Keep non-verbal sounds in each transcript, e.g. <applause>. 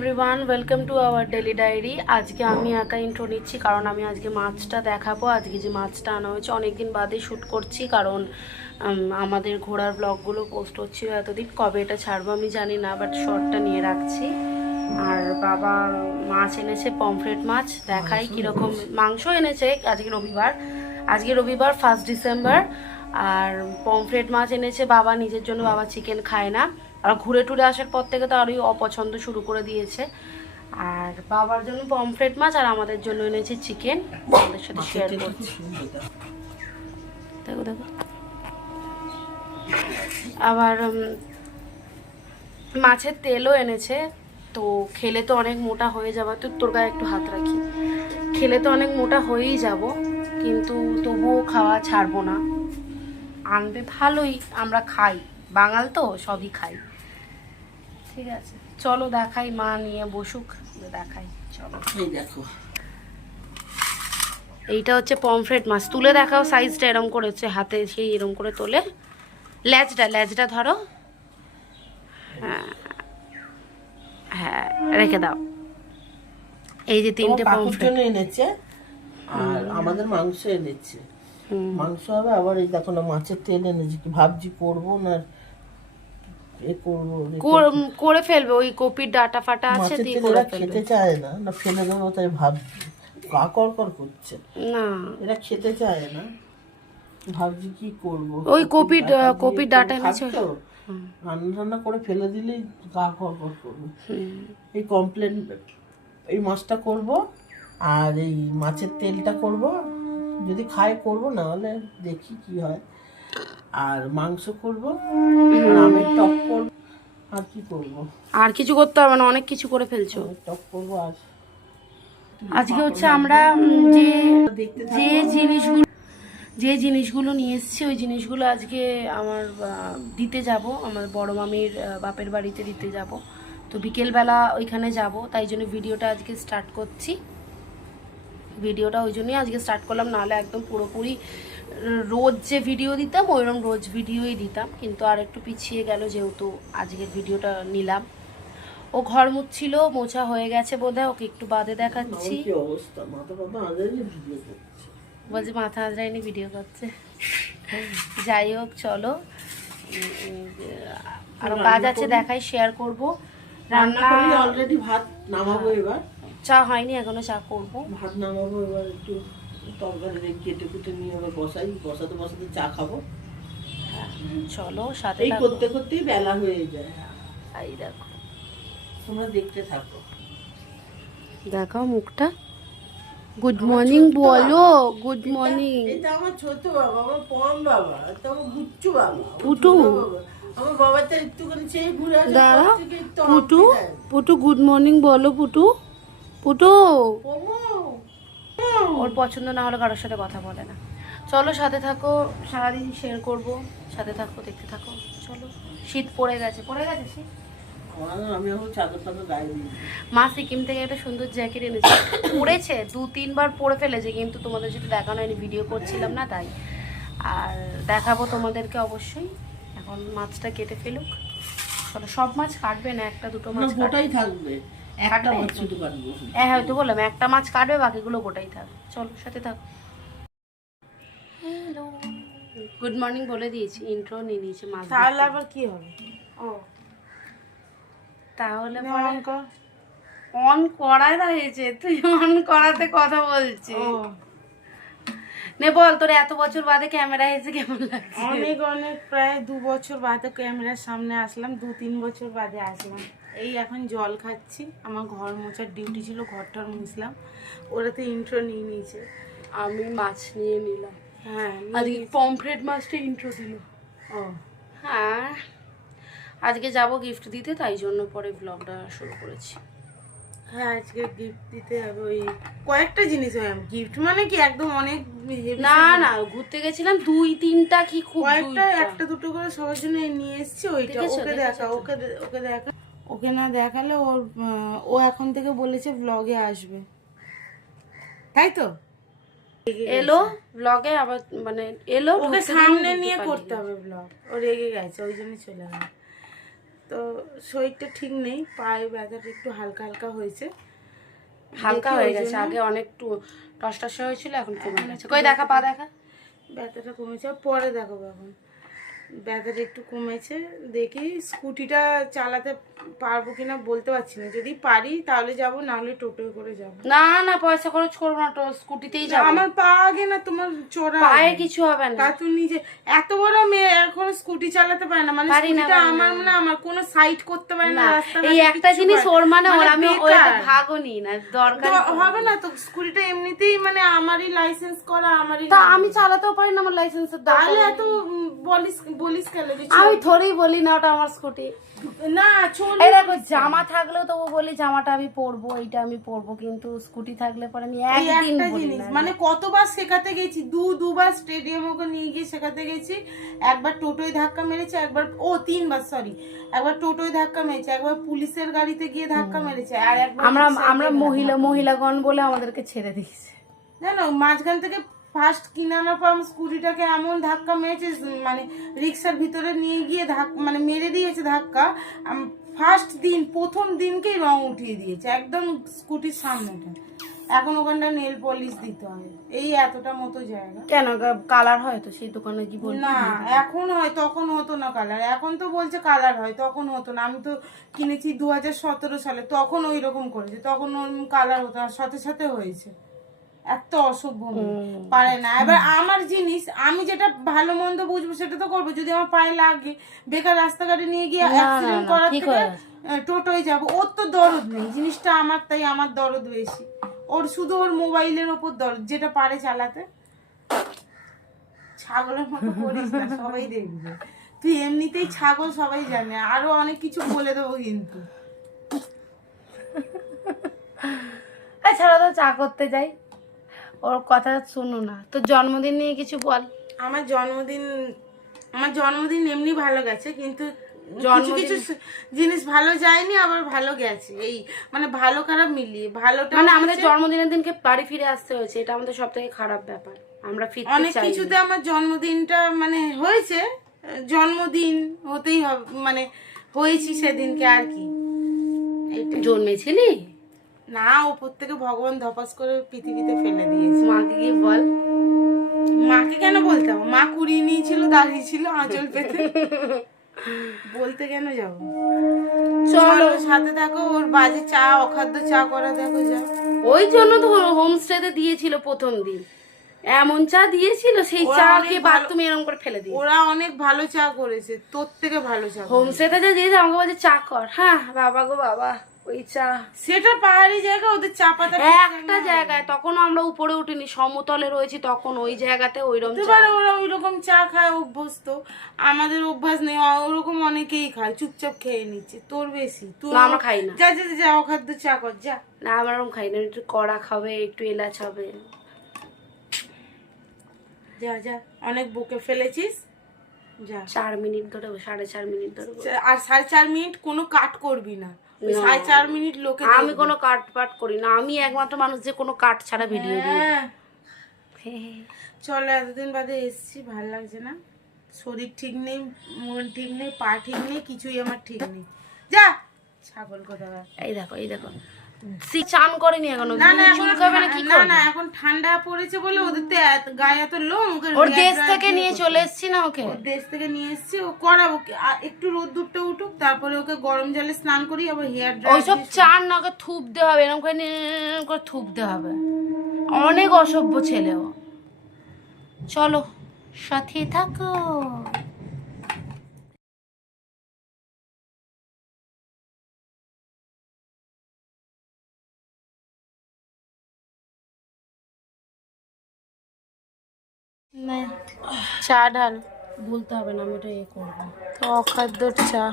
Everyone welcome to our daily diary আজকে আমি একা ইন্ট্রো নিচ্ছি কারণ আমি আজকে মাছটা দেখাবো। আজকে যে মাছটা আনা হয়েছে অনেকদিন বাদে শ্যুট করছি কারণ আমাদের ঘোড়ার ব্লগগুলো পোস্ট হচ্ছিল এতদিন। কবে এটা ছাড়বো আমি জানি না বাট শর্টটা নিয়ে রাখছি। আর বাবা মাছ এনেছে পমফ্রেট মাছ। দেখাই কীরকম মাংস এনেছে আজকে রবিবার। আজকে রবিবার ফার্স্ট ডিসেম্বর আর পমফ্রেট মাছ এনেছে বাবা নিজের জন্য বাবা চিকেন খায় না। আর ঘুরে টুরে আসার পর থেকে তো আরোই অপছন্দ শুরু করে দিয়েছে। আর বাবার জন্য পমফ্রেট মাছ আর আমাদের জন্য এনেছে চিকেন। আমাদের সাথে শেয়ার করছি। দেখো। দেখো আবার মাছের তেলও এনেছে। তো খেলে তো অনেক মোটা হয়ে যাবে। তুই তোর গায়ে একটু হাত রাখি। খেলে তো অনেক মোটা হয়েই যাব কিন্তু তবুও খাওয়া ছাড়বো না। আনবে ভালোই আমরা খাই। বাঙাল তো সবই খাই। ঠিক আছে। চলো দেখাই মা নিয়ে বসুক দেখাই চলো। এই দেখো। এইটা হচ্ছে পমফ্রেট মাছ। তুলে দেখাও সাইজটা এরম করেছে হাতে সেই এরম করে তোলে। ল্যাজটা ল্যাজটা ধরো। হ্যাঁ হ্যাঁ রেখে দাও। এই যে তিনটে পমফ্রেট এনেছে আর আমাদের মাংস এনেছে। হুম। মাংস হবে আবার এই দেখো না মাছের তেল এনেছে কি ভাবছি করব না কর- করে ফেলবে ওই কপির ডাটা ফাটা আছে দিয়ে করে খেতে চায় না না ফেলে দেবো তাই ভাবছি কাকর কর করছে। না। এরা খেতে চায় না ভাবছি কি করব? ওই কপির, কপির ডাটা এনেছে। রান্না রান্না করে ফেলে দিলেই গা কর কর করবে এই কমপ্লেন এই মাছটা করব আর এই মাছের তেলটা করব যদি খায় করব না হলে দেখি কি হয়। আর মাংস করব আর আমের টক করব আর কি করব? আর কিছু করতে হবে না অনেক কিছু করে ফেলছো। টক করব আর আজকে হচ্ছে আমরা যে যে জিনিসগুলো যে জিনিসগুলো নিয়ে এসেছি ওই জিনিসগুলো আজকে আমার দিতে যাব। আমার বড় মামির বাপের বাড়িতে দিতে যাব। তো বিকেলবেলা ওইখানে যাব তাই জন্য ভিডিওটা আজকে স্টার্ট করছি। ভিডিওটা ওই জন্যই আজকে স্টার্ট করলাম নাহলে একদম পুরোপুরি রোজ যে ভিডিও দিতাম ওইরকম রোজ ভিডিওই দিতাম। কিন্তু আর একটু পিছিয়ে গেল যেহেতু আজকের ভিডিওটা নিলাম। ও ঘর মুছছিল মোছা হয়ে গেছে বোধহয় ওকে একটু বাদে দেখাচ্ছি। বলছে মাথা আজরাইনি ভিডিও করছে। যাই হোক চলো। আরও কাজ আছে দেখাই শেয়ার করব। রান্না রান্না অলরেডি ভাত নামাবো এবার। চা হয়নি এখনও চা করব। ভাত নামাবো এবার একটু। তরকারি কেটে কুটে নিয়ে এবার বসাই বসাতে বসাতে চা খাব। চলো সাথে এই করতে করতেই বেলা হয়ে যায়। এই দেখো। তোমরা দেখতে থাকো। দেখাও মুখটা। গুড মর্নিং বলো গুড মর্নিং এটা আমার ছোট বাবা আমার পম বাবা। এটা আমার গুচ্ছু বাবা পুটু। ছোট বাবা। আমার বাবাটা একটুখানি ঘুরে আসে দাঁড়া পুটু পুটু গুড মর্নিং বলো পুটু। পুটু। ওর পছন্দ না হলে কারোর সাথে কথা বলে না। চলো সাথে থাকো সারাদিন শেয়ার করব সাথে থাকো দেখতে থাকো। চলো শীত পড়ে গেছে পড়ে গেছে শীত? মা সিকিম থেকে একটা সুন্দর জ্যাকেট এনেছে। পরেছে দু তিনবার পরে ফেলেছে কিন্তু তোমাদের সাথে দেখানো হয়নি ভিডিও করছিলাম না তাই। আর দেখাবো তোমাদেরকে অবশ্যই। এখন মাছটা কেটে ফেলুক। চলো সব মাছ কাটবে না একটা দুটো মাছ গোটাই থাকবে। একটা মাছ শুধু কাটবো। হ্যাঁ হয়তো বললাম একটা মাছ কাটবে বাকিগুলো গোটাই থাকবে চলো সাথে থাকো। হ্যালো গুড মর্নিং বলে দিয়েছি ইন্ট্রো নিয়ে নিয়েছি মাছ তাহলে আবার কি হবে? ও। তাহলে অন কর। অন করাই রয়েছে তুই অন করাতে কথা বলছিস। ও। নে বল তোর এত বছর বাদে ক্যামেরা এসে কেমন লাগছে? অনেক অনেক প্রায় দু বছর বাদে ক্যামেরার সামনে আসলাম দু তিন বছর বাদে আসলাম। এই এখন জল খাচ্ছি। আমার ঘর মোছার ডিউটি ছিল ঘরটার মুছলাম। ওরাতে ইন্ট্রো নিয়ে নিয়েছে। আমি মাছ নিয়ে নিলাম। হ্যাঁ আজকে পমফ্রেট মাছটা ইন্ট্রো দিল। ও। হ্যাঁ আজকে যাব গিফট দিতে তাই জন্য পরে ব্লগটা শুরু করেছি। হ্যাঁ আজকে গিফট দিতে হবে ওই কয়েকটা জিনিস হয়। গিফট মানে কি একদম অনেক না না ঘুরতে গেছিলাম দুই তিনটা কি খুব কয়েকটা একটা দুটো করে সবার জন্য নিয়ে এসেছি ওইটা ওকে দেখা ওকে ওকে দেখা। ওকে না দেখালে ওর ও এখন থেকে বলেছে ব্লগে আসবে। তাই তো? এলো ব্লগে আবার মানে এলো ওকে সামনে নিয়ে। করতে হবে ব্লগ ও রেগে গেছে ওই জন্য চলে গেল তো শরীরটা ঠিক নেই পায়ে ব্যথাটা একটু হালকা হালকা হয়েছে। হালকা হয়ে গেছে আগে অনেক টস টস হয়েছিল এখন কমে গেছে। কই দেখা পা দেখা। ব্যথাটা কমেছে পরে দেখাবো এখন। ব্যথাটা একটু কমেছে দেখি স্কুটিটা চালাতে পারব কিনা বলতে পারছি না। যদি পারি তাহলে যাব না হলে টোটো করে যাব। না না পয়সা খরচ করব না তো স্কুটিতেই যাব। আমার পা আগে না তোমার চোরা পায়ে কিছু হবে না। তা তুই নিজে এত বড় মেয়ে এখন স্কুটি চালাতে পারে না। মানে স্কুটিটা আমার মানে আমার কোনো সাইড করতে পারে না রাস্তাঘাটে এই একটা জিনিস ওর মানে ওর আমি ওর বেকার। ভাগও নি না। দরকার হবে না তো স্কুটিটা এমনিতেই মানে আমারই লাইসেন্স করা আমারই তা আমি চালাতেও পারি না আমার লাইসেন্সের দরকার তাহলে। এত বলিস বলিস কেন? আমি থোড়েই বলি না ওটা আমার স্কুটি। না এই দেখো জামা থাকলেও তবু বলি জামাটা আমি পরবো এইটা আমি পরবো কিন্তু স্কুটি থাকলে পরে আমি একদিন জিনিস মানে কতবার শেখাতে গেছি দু দুবার স্টেডিয়াম ওকে নিয়ে গিয়ে শেখাতে গেছি একবার টোটোয় ধাক্কা মেরেছে একবার ও তিনবার সরি একবার টোটোয় ধাক্কা মেরেছে একবার পুলিশের গাড়িতে গিয়ে ধাক্কা মেরেছে আর একবার আমরা আমরা মহিলা মহিলাগণ বলে আমাদেরকে ছেড়ে দিয়েছে। জানো মাঝখান থেকে ফার্স্ট কিনে আনার পর আমার স্কুটিটাকে এমন ধাক্কা মেরেছে মানে রিক্সার ভিতরে নিয়ে গিয়ে ধাক্কা মানে মেরে দিয়েছে ধাক্কা। ফার্স্ট দিন প্রথম দিনকেই রং উঠিয়ে দিয়েছে একদম স্কুটির সামনেটা। এখন ওখানটা নেল পলিশ দিতে হয়। এই এতটা মতো জায়গা। কেন? কালার হয় তো সেই দোকানে কি বলব না এখন হয় তখন হতো না কালার এখন তো বলছে কালার হয় তখন হতো না। আমি তো কিনেছি দু হাজার সতেরো সালে তখন ওই রকম করেছে তখন কালার হতো না সাথে সাথে হয়েছে। এত অসভ্য পারে না। এবার আমার জিনিস আমি যেটা ভালো মন্দ বুঝব সেটা তো করব। যদি আমার পায়ে লাগে বেকার রাস্তাঘাটে নিয়ে গিয়ে অ্যাক্সিডেন্ট করার থেকে টোটোয় যাব ওর তো দরদ নেই। জিনিসটা আমার তাই আমার দরদ বেশি। ওর শুধু ওর মোবাইলের ওপর দরদ যেটা পারে চালাতে। ছাগলের মতো করিস না সবাই দেখবে। তুই এমনিতেই ছাগল সবাই জানে। আরও অনেক কিছু বলে দেবো কিন্তু। এই ছাড়া তো চা করতে যাই। ওর কথা শুনো না। তো জন্মদিন নিয়ে কিছু বল। আমার জন্মদিন আমার জন্মদিন এমনি ভালো গেছে কিন্তু কিছু কিছু জিনিস ভালো যায়নি আবার ভালো গেছে। এই মানে ভালো খারাপ মিলিয়ে ভালোটা মানে আমাদের জন্মদিনের দিনকে বাড়ি ফিরে আসতে হয়েছে এটা আমাদের সব থেকে খারাপ ব্যাপার। আমরা ফিরতে অনেক কিছুতে আমার জন্মদিনটা মানে হয়েছে জন্মদিন হতেই হবে মানে হয়েছি সেদিনকে আর কি। জন্মেছিলি? না ওপর থেকে ভগবান ধপাস করে পৃথিবীতে ফেলে দিয়েছে। মাকে গিয়ে বল। মাকে কেন বলতে হবে? মা কুড়িয়ে নিয়েছিল দাঁড়িয়ে ছিল আঁচল পেতে। <laughs> বলতে কেন যাব? চলো। সাথে থাকো ওর বাজে চা অখাদ্য চা করা দেখো যা। ওই জন্য তো হোমস্টেতে দিয়েছিল প্রথম দিন। এমন চা দিয়েছিল সেই চা কে বাথরুমে এরকম করে ফেলে দিয়ে ওরা অনেক ভালো চা করেছে তোর থেকে ভালো চা। হোমস্টেতে যা দিয়েছে আমাকে বলছে চা কর। হ্যাঁ বাবা গো বাবা। ওই চা। সেটা পাহাড়ি জায়গা ওদের চা পাতা একটা জায়গায় তখনও আমরা উপরে উঠিনি সমতলে রয়েছি তখন ওই জায়গাতে ওরা ওই রকম চা খায় অভ্যস্ত আমাদের অভ্যাস নেই ওরকম অনেকেই খায় চুপচাপ খেয়ে নিচ্ছে তোর বেশি তুই আমরা খাই না। যা যা যা অখাদ্য চা কর যা। না আমার ওরকম খাই না একটু কড়া খাবে একটু এলাচ হবে। যা যা অনেক বুকে ফেলেছিস যা। চার মিনিট ধরে সাড়ে চার মিনিট ধরে। আর সাড়ে চার মিনিট কোনো কাট করবি না। সাড়ে চার মিনিট লোকে আমি কোনো কাট পাট করি না। আমি একমাত্র মানুষ যে কোনো কাট ছাড়া ভিডিও দিই। হ্যাঁ চলো এতদিন বাদে এসছি ভালো লাগছে না? শরীর ঠিক নেই মন ঠিক নেই পা ঠিক নেই কিছুই আমার ঠিক নেই। যা! ছাগল কোথাও এই দেখো এই দেখো। সি চান করেনি এখনও। না না এখন চুলকাবে না কি না না এখন ঠান্ডা পড়েছে বলে ওদের তো গায়ে এত লোম ওকে ওর দেশ থেকে নিয়ে চলে এসেছি না ওকে? ওর দেশ থেকে নিয়ে এসেছি ও করাবো একটু রোদ্দুরটা উঠুক তারপরে ওকে গরম জলে স্নান করি আবার হেয়ার ওইসব চান না ওকে থুপ দেওয়া হবে এরকম করে করে থুপ দেওয়া হবে। অনেক অসভ্য ছেলে ও। চলো সাথে থাকো। চা ঢাল। বলতে হবে না আমি এটা এ করব। তো অখাদ্যর চা।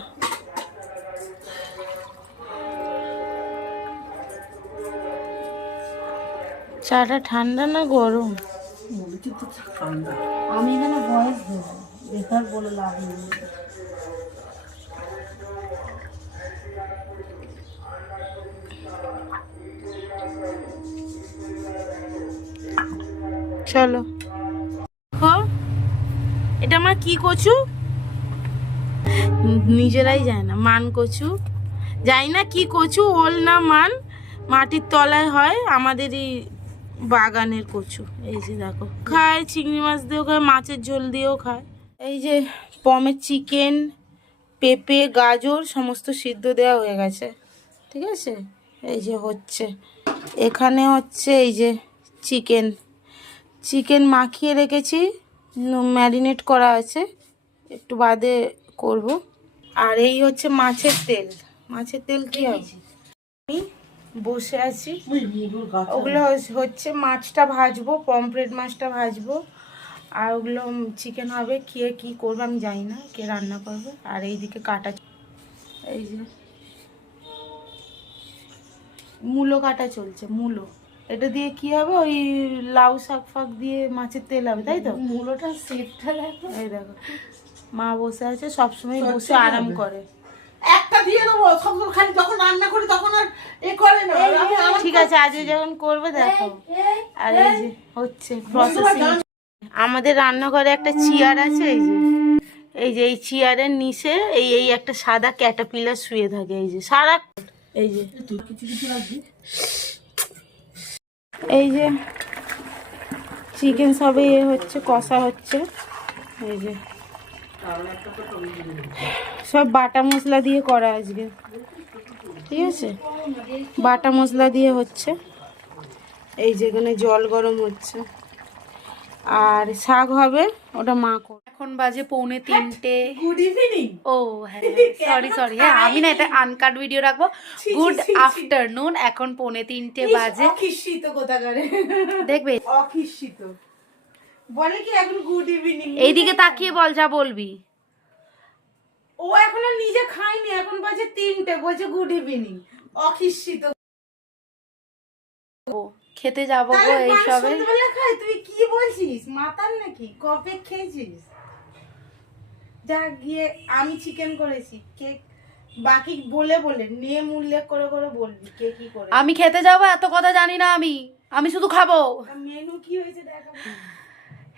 চাটা ঠান্ডা না গরম? বলছি তো ঠান্ডা। আমি এখানে ভয়েস দেবো বেকার বলে লাভ নেই। চলো। আমার কি কচু? নিজেরাই যায় না, মান কচু। জানি না কি কচু, ওল না মান, মাটির তলায় হয় আমাদের এই বাগানের কচু। এই যে দেখো, খায় চিংড়ি মাছ দিয়েও খায়, মাছের ঝোল দিয়েও খায়। এই যে পমের চিকেন, পেঁপে, গাজর, সমস্ত সিদ্ধ দেওয়া হয়ে গেছে। ঠিক আছে? এই যে হচ্ছে। এখানে হচ্ছে এই যে চিকেন। চিকেন মাখিয়ে রেখেছি। ম্যারিনেট করা আছে। একটু বাদে করব। আর এই হচ্ছে মাছের তেল। মাছের তেল কি হবে? আমি বসে আছি। ওগুলো হচ্ছে- মাছটা ভাজবো, পমফ্রেট মাছটা ভাজবো। আর ওগুলো চিকেন হবে কে কি করবে আমি জানি না, কে রান্না করবে। আর এইদিকে কাটা এই যে। মূলো কাটা চলছে, মূলো। এটা দিয়ে কি হবে? ওই লাউ শাক ফাক দিয়ে মাছের তেল হবে তাই তো? মূলোটা সেটটা দেখো। এই দেখো মা বসে আছে সবসময় বসে আরাম করে। একটা দিয়ে দেবো খালি যখন রান্না করি তখন আর এ করে না। ঠিক আছে আজকে যখন করবে দেখো। আর এই যে হচ্ছে প্রসেসিং আমাদের রান্নাঘরে একটা চেয়ার আছে এই যে। এই যে এই চেয়ারের নিচে এই এই একটা সাদা ক্যাটাপিলার শুয়ে থাকে এই যে সারা এই যে কিছু কিছু রাখবি? এই যে চিকেন সবে এ হচ্ছে, কষা হচ্ছে। এই যে সব বাটা মশলা দিয়ে করা আজকে। ঠিক আছে? বাটা মশলা দিয়ে হচ্ছে। এই যেখানে জল গরম হচ্ছে। আর শাক হবে ওটা মা কর এখন বাজে পৌনে তিনটে। গুড ইভিনিং ও হ্যাঁ <laughs> সরি সরি হ্যাঁ আমি না এটা আনকাট ভিডিও রাখব। গুড আফটারনুন এখন পৌনে তিনটে বাজে। অখিস্মিত কোথাকারে। দেখবে? অখিস্মিত বলে কি এখন গুড ইভিনিং এইদিকে তাকিয়ে বল যা বলবি। ও এখনও নিজে খায়নি এখন বাজে তিনটে বলছে গুড ইভিনিং অখিস্মিত ও, খেতে যাব গো এইসবে। খাই তুই কি বলছিস? মাতার নাকি? কপে খেয়েছিস? যা গিয়ে আমি চিকেন করেছি কেক বাকি বলে বলে নেম উল্লেখ করে করে বলবি কে কি করে। আমি খেতে যাব এত কথা জানি না আমি। আমি শুধু খাব। মেনু কি হয়েছে দেখাবো?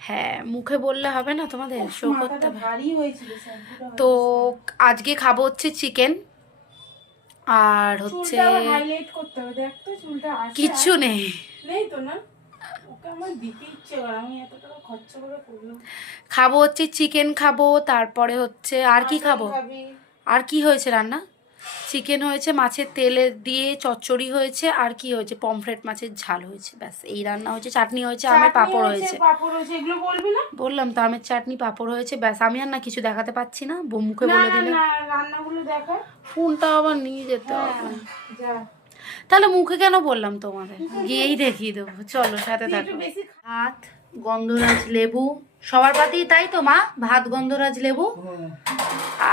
হ্যাঁ মুখে বললে হবে না তোমাদের শো করতে হবে। ভারী হয়েছিল তো আজকে খাব হচ্ছে চিকেন আর হচ্ছে দেখ কিচ্ছু নেই। নেই তো না? খাব হচ্ছে চিকেন খাব তারপরে হচ্ছে আর কি খাব? আর কি হয়েছে রান্না? চিকেন হয়েছে মাছের তেলে দিয়ে চচ্চড়ি হয়েছে আর কি হয়েছে? পমফ্রেট মাছের ঝাল হয়েছে ব্যাস। এই রান্না হয়েছে চাটনি হয়েছে আমের পাঁপড় হয়েছে বললাম তো আমের চাটনি পাঁপড় হয়েছে ব্যাস। আমি আর না কিছু দেখাতে পাচ্ছি না মুখে বলে দিলে। ফোনটা আবার নিয়ে যেতে হবে। হ্যাঁ, যা। তাহলে মুখে কেন বললাম তোমাদের? গিয়েই দেখিয়ে দেবো। চলো সাথে থাকো। ভাত গন্ধরাজ লেবু সবার পাতেই তাই তো মা? ভাত গন্ধরাজ লেবু?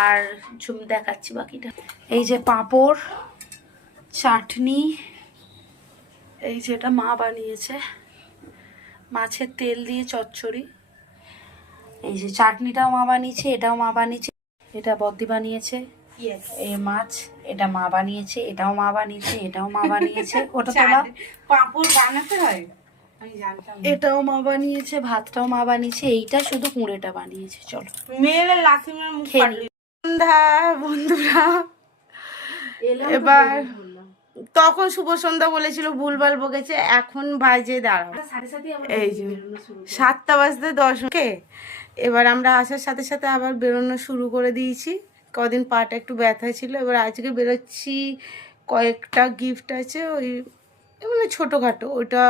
আর ঝুম দেখাচ্ছি বাকিটা। এই যে পাঁপড় চাটনি এই যেটা মা বানিয়েছে। মাছের তেল দিয়ে চচ্চড়ি। এই যে চাটনিটাও মা বানিয়েছে এটাও মা বানিয়েছে। এটা বদ্দি বানিয়েছে। এই মাছ এটা মা বানিয়েছে এটাও মা বানিয়েছে এটাও মা বানিয়েছে <laughs> ওটা তোলা পাঁপড় বানাতে হয়? না। এটাও মা বানিয়েছে ভাতটাও মা বানিয়েছে এইটা শুধু কুঁড়েটা বানিয়েছে চলো। মেয়েরা লাসিমের মুখ সন্ধ্যা বন্ধুরা এবার তখন শুভ সন্ধ্যা বলেছিল ভুলভাল বকেছে এখন বাজে দাঁড়াও। এই যে সাতটা বাজতে দশ কে এবার আমরা আসার সাথে সাথে আবার বেরোনো শুরু করে দিয়েছি। কদিন পাটা একটু ব্যথা ছিল এবার আজকে বেরোচ্ছি কয়েকটা গিফট আছে ওই মানে ছোটোখাটো ওইটা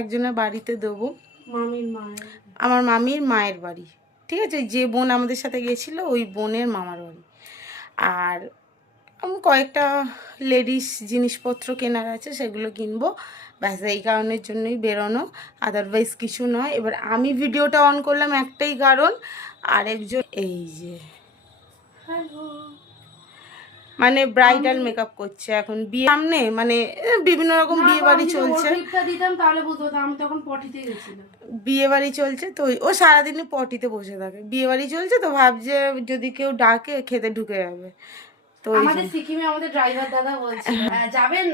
একজনের বাড়িতে দেবো। মামির মায়ের আমার মামির মায়ের বাড়ি ঠিক আছে? যে বোন আমাদের সাথে গেছিল ওই বোনের মামার বাড়ি। আর আমি কয়েকটা লেডিস জিনিসপত্র কেনার আছে সেগুলো কিনবো। ব্যাস এই কারণের জন্যই বেরোনো। আদারওয়াইজ কিছু নয়। এবার আমি ভিডিওটা অন করলাম একটাই কারণ। আর একজন এই যে। মানে ব্রাইডাল মেকআপ করছে এখন। বিয়ে সামনে মানে বিভিন্ন রকম বিয়ে বাড়ি চলছে। দিতাম তাহলে বুঝতে আমি তখন পটিতে গেছিলাম। বিয়ে বাড়ি চলছে তো ও সারাদিনই পটিতে বসে থাকে। বিয়ে বাড়ি চলছে তো ভাবছে যদি কেউ ডাকে খেতে ঢুকে যাবে। তো আমাদের সিকিমে আমাদের ড্রাইভার দাদা বলছে হ্যাঁ, যাবেন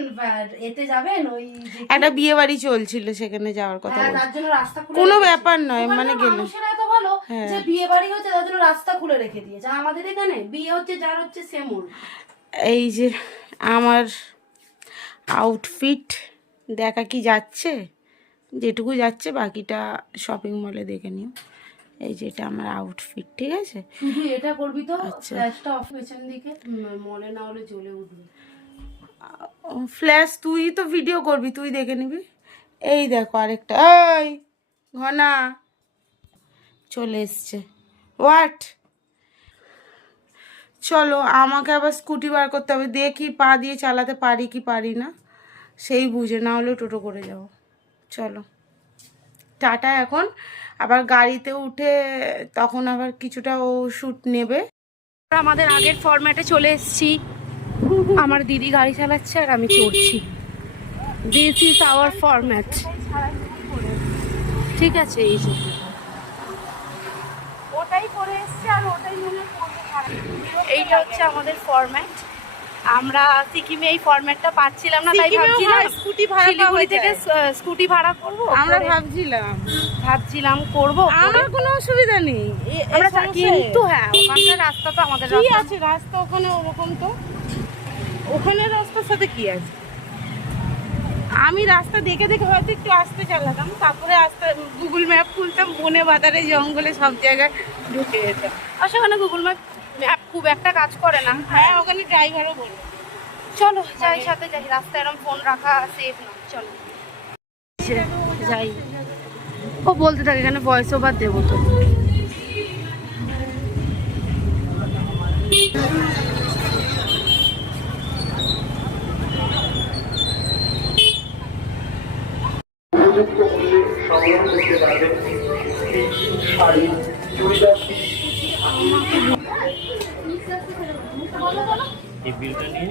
এতে যাবেন ওই একটা বিয়ে বাড়ি চলছিল সেখানে যাওয়ার কথা হ্যাঁ, তার জন্য রাস্তা কোনো ব্যাপার নয় মানে গেলে। এত ভালো হ্যাঁ। যে বিয়ে বাড়ি হচ্ছে তার জন্য রাস্তা খুলে রেখে দিয়েছে। আমাদের এখানে বিয়ে হচ্ছে যার হচ্ছে সেমন এই যে আমার আউটফিট দেখা কি যাচ্ছে? যেটুকু যাচ্ছে বাকিটা শপিং মলে দেখে নিও। এই যে এটা আমার আউটফিট ঠিক আছে? শুধু এটা করবি তো আচ্ছা। ফ্ল্যাশটা অফ পেছন দিকে মলে না হলে জ্বলে উঠবে। ফ্ল্যাশ তুই তো ভিডিও করবি তুই দেখে নিবি। এই দেখো আরেকটা ওই ঘনা। চলে এসছে। হোয়াট চলো আমাকে আবার স্কুটি বার করতে হবে। দেখি পা দিয়ে চালাতে পারি কি পারি না। সেই বুঝে না হলে টোটো করে যাব। চলো। টাটা এখন। আবার গাড়িতে উঠে তখন আবার কিছুটা ও শ্যুট নেবে। আমাদের আগের ফরম্যাটে চলে এসেছি। আমার দিদি গাড়ি চালাচ্ছে আর আমি চড়ছি। দিস ইজ আওয়ার ফরম্যাট ঠিক আছে এই যে। ওটাই করে এসছে আর ওটাই মনে এইটা হচ্ছে আমাদের ফরম্যাট আমরা সিকিমে এই ফরম্যাটটা পাচ্ছিলাম না তাই ভাবছিলাম স্কুটি ভাড়া শিলিগুড়ি পাওয়া থেকে স্কুটি ভাড়া করব আমরা ভাবছিলাম। ভাবছিলাম করব আমার কোনো অসুবিধা নেই। আমরা কিন্তু হ্যাঁ ওখানকার রাস্তা তো আমাদের কি রাস্তা। আছে? রাস্তা ওখানে ওরকম তো। ওখানে রাস্তার সাথে কি আছে? আমি রাস্তা দেখে দেখে হয়তো একটু আসতে চালাতাম তারপরে আস্তে গুগল ম্যাপ খুলতাম বনে বাজারে জঙ্গলে সব জায়গায় ঢুকে যেতাম। আসলে ওখানে গুগল ম্যাপ ম্যাপ খুব একটা কাজ করে না। হ্যাঁ ওখানে ড্রাইভারও বলে। চলো যাই সাথে যাই। রাস্তায় এরকম ফোন রাখা সেফ না চলো। যাই। ও বলতে থাকে এখানে ভয়েস ওভার দেবো তো। উপযুক্ত মূল্যে সংগ্রহ করতে পারবেন শাড়ি চুড়িদার। এই বিলটা নিয়ে।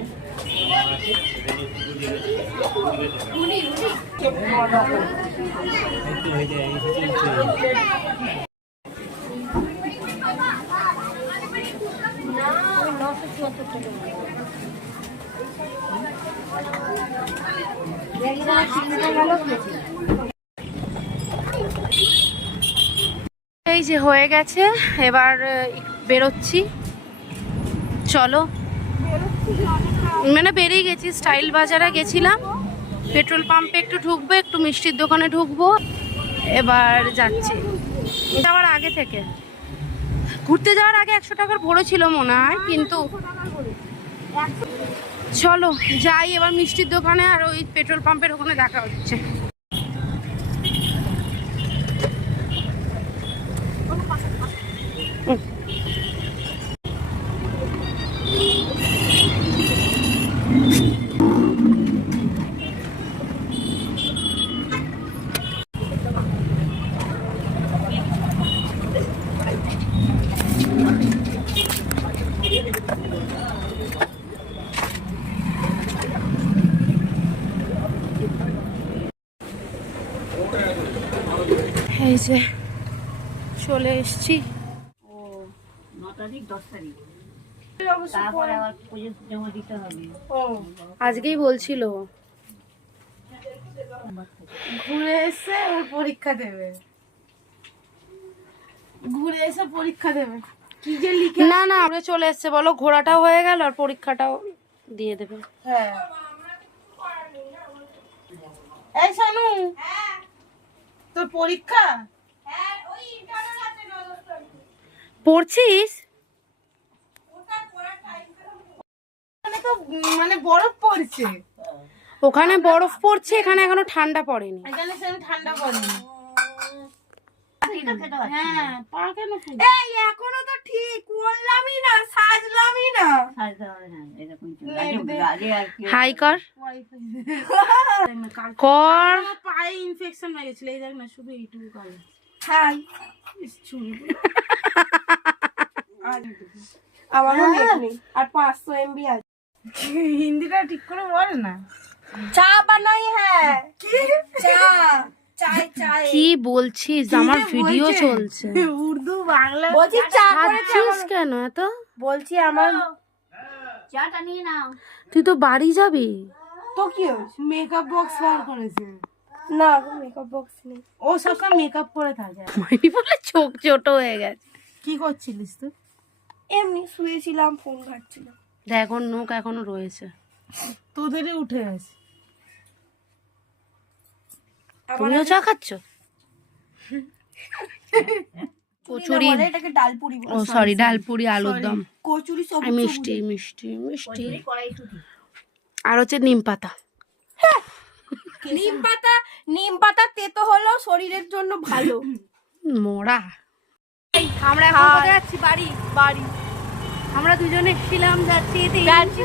এই যে হয়ে গেছে এবার বেরোচ্ছি। চলো। মানে বেরিয়ে গেছি, স্টাইল বাজারে গেছিলাম। পেট্রোল পাম্পে একটু ঢুকবো, একটু মিষ্টির দোকানে ঢুকবো। এবার যাচ্ছি। যাওয়ার আগে থেকে। ঘুরতে যাওয়ার আগে একশো টাকার ভরেছিল মনে হয়, কিন্তু চলো, যাই। এবার মিষ্টির দোকানে আর ওই পেট্রোল পাম্পের ওখানে দেখা হচ্ছে। এই যে চলে এসছি। আজকেই বলছিল। ঘুরে এসে ওর পরীক্ষা দেবে। ঘুরে এসে পরীক্ষা দেবে। কি যে লিখে না না। আমরা চলে এসছে বলো ঘোরাটাও হয়ে গেল আর পরীক্ষাটাও দিয়ে দেবে। হ্যাঁ। এই শানু। তোর পরীক্ষা? পড়ছিস? মানে মানে বরফ পড়ছে। ওখানে বরফ পড়ছে এখানে এখনও ঠান্ডা পড়েনি। এখানে ঠান্ডা পড়েনি। হ্যাঁ পা কেন এই এখনও তো ঠিক করলামই না সাজলামই না। হাই কর। কর। পায়ে ইনফেকশন এই দেখ না শুধু এইটুকু কালো হাই। আমারও নেই আর পাঁচশো এমবি আছে। হিন্দিটা ঠিক করে বল না। চা বানাই হ্যাঁ। কি? চা। কি বলছিস? আমার ভিডিও চলছে। উর্দু বাংলা বলছি চা খাচ্ছিস কেন এত? বলছি আমার চাটা নিয়ে নাও। তুই তো বাড়ি যাবি? তো কি হয়েছে? মেকআপ বক্স বার করেছে। না মেকআপ বক্স নেই। ও সবসময় মেকআপ করে থাকে। মাইনি বলে চোখ ছোট হয়ে গেছে। কি করছিলিস তুই? এমনি শুয়েছিলাম ফোন ঘাটছিলাম দেখ ওর নখ এখনও রয়েছে। তোদেরই উঠে গেছে। তুমিও চা খাচ্ছ? <laughs> কচুরি। এটাকে ডালপুরি ও সরি ডালপুরি আলুর দম। কচুরি সব মিষ্টি মিষ্টি মিষ্টি। আর হচ্ছে নিম পাতা। নিম পাতা নিম পাতা তেতো হলো শরীরের জন্য ভালো। মোড়া। আমরা এখন কোথায় যাচ্ছি? বাড়ি বাড়ি। আমরা দুজনে ছিলাম যাচ্ছি যাচ্ছি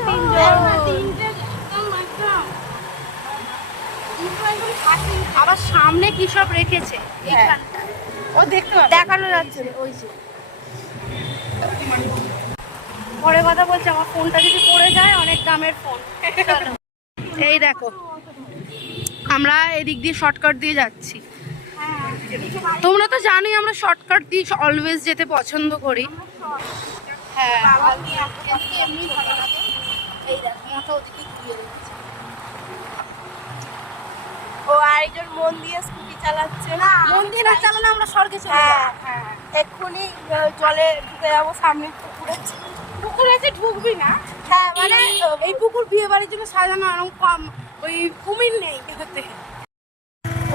আবার সামনে কি সব রেখেছে? এইখানটায়। ও দেখতে দেখানো যাচ্ছে ওই যে। পরে কথা বলছে আমার ফোনটা যদি পড়ে যায় অনেক দামের ফোন। এই দেখো আমরা এদিক দিয়ে শর্টকাট দিয়ে যাচ্ছি। তোমরা তো জানোই আমরা শর্টকাট দিয়ে অলওয়েজ যেতে পছন্দ করি। হ্যাঁ এমনি ভালো লাগে এই দেখো মোটা ওদিকে ঘুরিয়ে রেখেছে ও আরেকজন মন দিয়ে স্কুটি চালাচ্ছে না? মন্দির না চালানো আমরা স্বর্গে চলে হ্যাঁ হ্যাঁ। এক্ষুনি জলে ঢুকে যাব সামনে পুকুরে পুকুরে এসে ঢুকবি না? হ্যাঁ মানে এই পুকুর বিয়ে বাড়ির জন্য সাজানো আরও কম ওই কুমির নেই হতে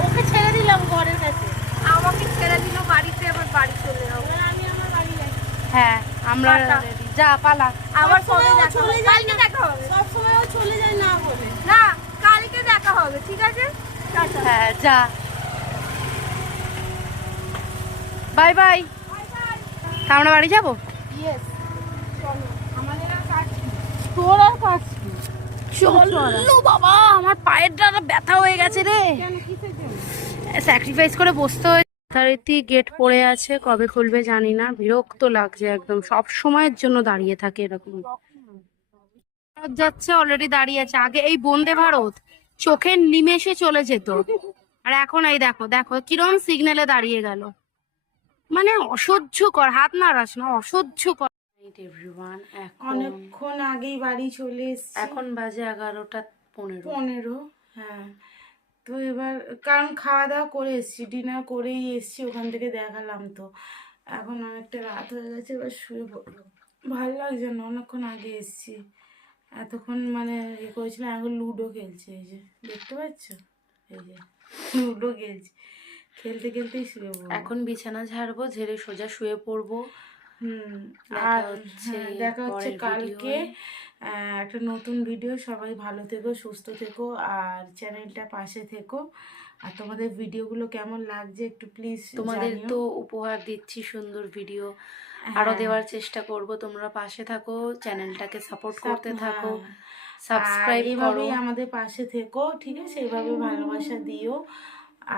ওকে ছেড়ে দিলাম ঘরের কাছে। আমাকে ছেড়ে দিল বাড়িতে আবার বাড়ি চলে যাব আমি আমার বাড়ি যাচ্ছি হ্যাঁ আমরা যা পালা। আবার কবে দেখা হবে? কালকে দেখা হবে। সব সময় ও চলে যায় না বলে না কালকে দেখা হবে ঠিক আছে? হ্যাঁ যা। Bye bye. আমরা বাড়ি যাব? চলো। বাবা আমার পায়ের দ্বারা ব্যথা হয়ে গেছে রে। স্যাক্রিফাইস করে বসতে হয় যথারীতি গেট পড়ে আছে কবে খুলবে জানি না। বিরক্ত লাগছে একদম। সব সময়ের জন্য দাঁড়িয়ে থাকে এরকম। যাচ্ছে অলরেডি দাঁড়িয়ে আছে। আগে এই বন্দে ভারত। চোখের নিমেষে চলে যেত। আর এখন এই দেখো দেখো কিরম সিগন্যালে দাঁড়িয়ে গেল। মানে অসহ্যকর হাত নাড়াস না অসহ্যকর। অনেকক্ষণ আগেই বাড়ি চলে এসছি। এখন বাজে এগারোটা পনেরো। পনেরো হ্যাঁ। তো এবার কারণ খাওয়া দাওয়া করে এসছি ডিনার করেই এসছি ওখান থেকে দেখালাম তো। এখন অনেকটা রাত হয়ে গেছে এবার শুয়ে পড়ল ভালো লাগছে না অনেকক্ষণ আগে এসছি। এতক্ষণ মানে ইয়ে করেছিলাম এখন লুডো খেলছে এই যে দেখতে পাচ্ছ? এই যে লুডো খেলছে। খেলতে খেলতেই শুয়ে পড়ব। এখন বিছানা ঝাড়বো ঝেড়ে সোজা শুয়ে পড়ব। হুম আর হচ্ছে হ্যাঁ, দেখা হচ্ছে কালকে। একটা নতুন ভিডিও সবাই ভালো থেকো সুস্থ থেকো আর চ্যানেলটা পাশে থেকো। আর তোমাদের ভিডিওগুলো কেমন লাগছে একটু প্লিজ তোমাদের তো উপহার দিচ্ছি সুন্দর ভিডিও আরও দেওয়ার চেষ্টা করব। তোমরা পাশে থাকো চ্যানেলটাকে সাপোর্ট করতে থাকো। সাবস্ক্রাইব করো। আমাদের পাশে থেকো ঠিক আছে? এইভাবে ভালোবাসা দিও।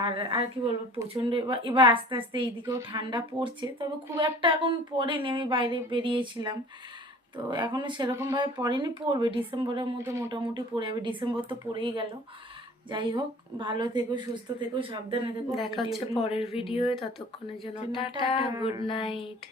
আর আর কি বলব প্রচণ্ড এবার আস্তে আস্তে এইদিকেও ঠান্ডা পড়ছে। তবে খুব একটা এখন পড়েনি আমি বাইরে বেরিয়েছিলাম। তো এখনও সেরকম ভাবে পড়েনি পড়বে। ডিসেম্বরের মধ্যে মোটামুটি পড়ে যাবে। ডিসেম্বর তো পড়েই গেল। যাই হোক ভালো থেকো সুস্থ থেকো সাবধানে থেকো। দেখা হচ্ছে পরের ভিডিও ততক্ষণের জন্য টাটা। Good night